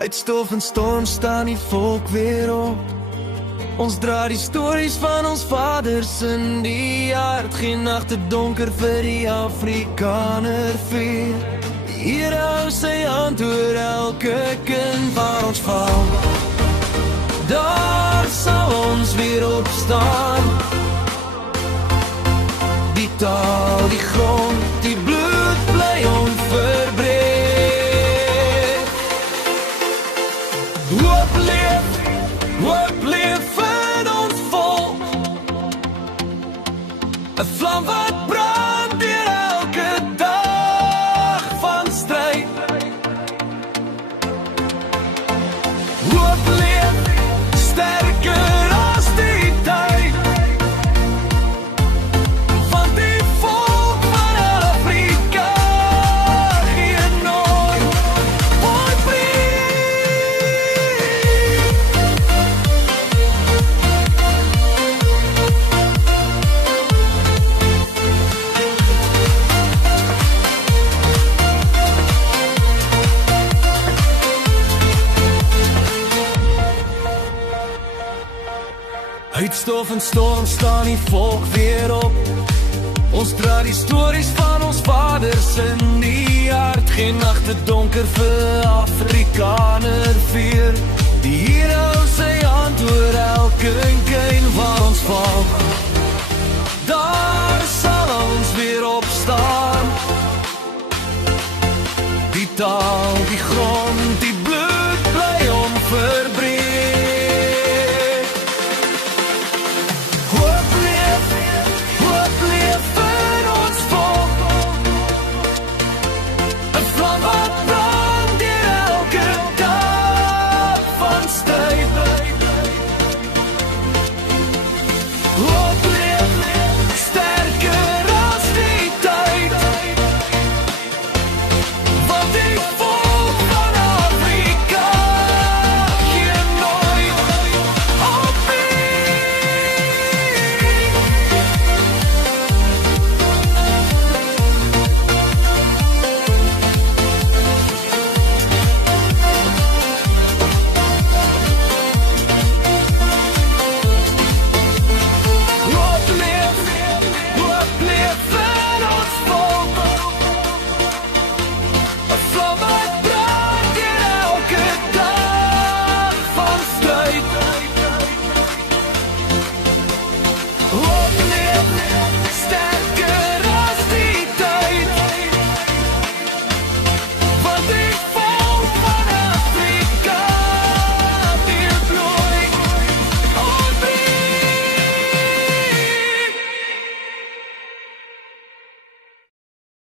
Uit stof en storm staan die volk weer op. Ons dra die stories van ons vaders in die hart. Geen nagte donker vir die Afrikaner vier. Die Here hou sy hand oor elke kind waar ons val. Daar sal ons weer opstaan. Die taal, die grond, die bloed bly onverbreek. Hoop leef in ons volk. 'n vlam wat brand deur elke dag van stryd. Hoop leef sterker as die tyd. Van die volk van Afrika gee nooit vrede. Uit stof en storm staan die volk weer op. Ons dra die stories van ons vaders in die hart. Geen nagte donker vir Afrikaner vier. Die Here hou sy hand oor elke kind waar ons val. Daar sal ons weer opstaan. Die taal,